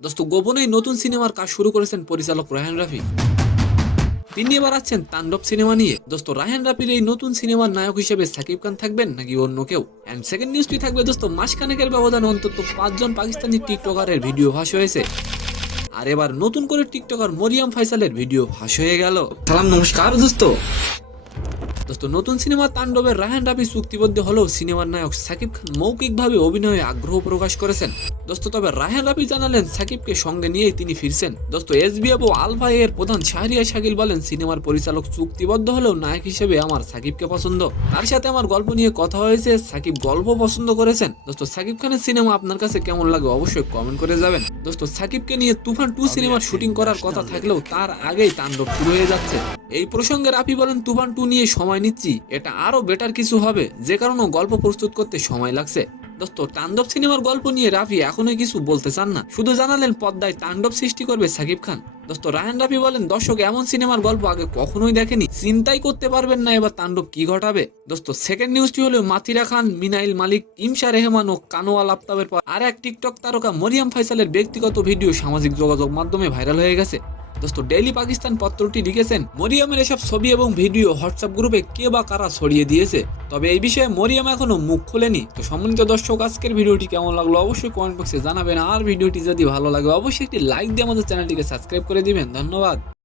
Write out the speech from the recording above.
দোস্ত গোপনেই নতুন সিনেমার কাজ শুরু করেছেন পরিচালক রায়হান রাফি। তিনি এবার আছেন তাণ্ডব সিনেমা নিয়ে। দোস্ত রায়হান রাফির এই নতুন সিনেমার নায়ক হিসেবে সাকিব খান থাকবেন নাকি অন্য কেউ? এন্ড সেকেন্ড নিউজটি থাকবে দোস্ত, মাসখানেকের ব্যবধানে অন্তত 5 জন পাকিস্তানি টিকটকারের ভিডিও ফাঁস হয়েছে। আর এবার নতুন করে টিকটকার মরিয়াম ফাইসালের ভিডিও ফাঁস হয়ে গেল। সালাম নমস্কার দোস্ত। দোস্ত নতুন সিনেমা তাণ্ডবের রায়হান রাফি চুক্তিবদ্ধ হলেও সিনেমার নায়ক সাকিব খান মৌখিকভাবে অভিনয়ে আগ্রহ প্রকাশ করেছেন। দোস্ত তবে রায়হান রাফি জানালেন সাকিবকে সঙ্গে নিয়েই তিনি ফিরছেন। দোস্ত এসবিএফ ও আলফা এর প্রধান শাহরিয়ার শাকিল বলেন, সিনেমার পরিচালক চুক্তিবদ্ধ হলেও নায়ক হিসেবে আমার সাকিবকে পছন্দ। তার সাথে আমার গল্প নিয়ে কথা হয়েছে, সাকিব গল্প পছন্দ করেছেন। দোস্ত সাকিব খানের সিনেমা আপনার কাছে কেমন লাগে অবশ্যই কমেন্ট করে যাবেন। দোস্ত সাকিবকে নিয়ে তুফান 2 সিনেমার শুটিং করার কথা থাকলেও তার আগেই তাণ্ডব শুরু হয়ে যাচ্ছে। এই প্রসঙ্গে রাফি বলেন, তুফান 2 নিয়ে সময় নিচ্ছি, এটা আরো বেটার কিছু হবে, যে কারণে গল্প প্রস্তুত করতে সময় লাগছে। দোস্ত তাণ্ডব সিনেমার গল্প নিয়ে রাফি এখনোই কিছু বলতে চান না, শুধু জানালেন পদ্মায় তাণ্ডব সৃষ্টি করবে সাকিব খান। দোস্ত রায়হান রাফি বলেন, দর্শক এমন সিনেমার গল্প আগে কখনোই দেখেনি, চিন্তাই করতে পারবেন না এবার তাণ্ডব কি ঘটাবে। দোস্ত সেকেন্ড নিউজটি হলো মাতিরা খান, মিনাইল মালিক, ইমশা রেহমান ও কানোয়াল আফতাবের পর আর এক টিকটক তারকা মরিয়াম ফাইসালের ব্যক্তিগত ভিডিও সামাজিক যোগাযোগ মাধ্যমে ভাইরাল হয়ে গেছে। দোস্ত ডেইলি পাকিস্তান পত্রটি লিখেছেন, মরিয়ামের এসব ছবি এবং ভিডিও হোয়াটসঅ্যাপ গ্রুপে কে বা কারা ছড়িয়ে দিয়েছে, তবে এই বিষয়ে মরিয়াম এখনো মুখ খোলেনি। তো সম্মানিত দর্শক, আজকের ভিডিওটি কেমন লাগলো অবশ্যই কমেন্ট বক্সে জানাবেন। আর ভিডিওটি যদি ভালো লাগে অবশ্যই একটি লাইক দিয়ে আমাদের চ্যানেলটিকে সাবস্ক্রাইব করে দিবেন। ধন্যবাদ।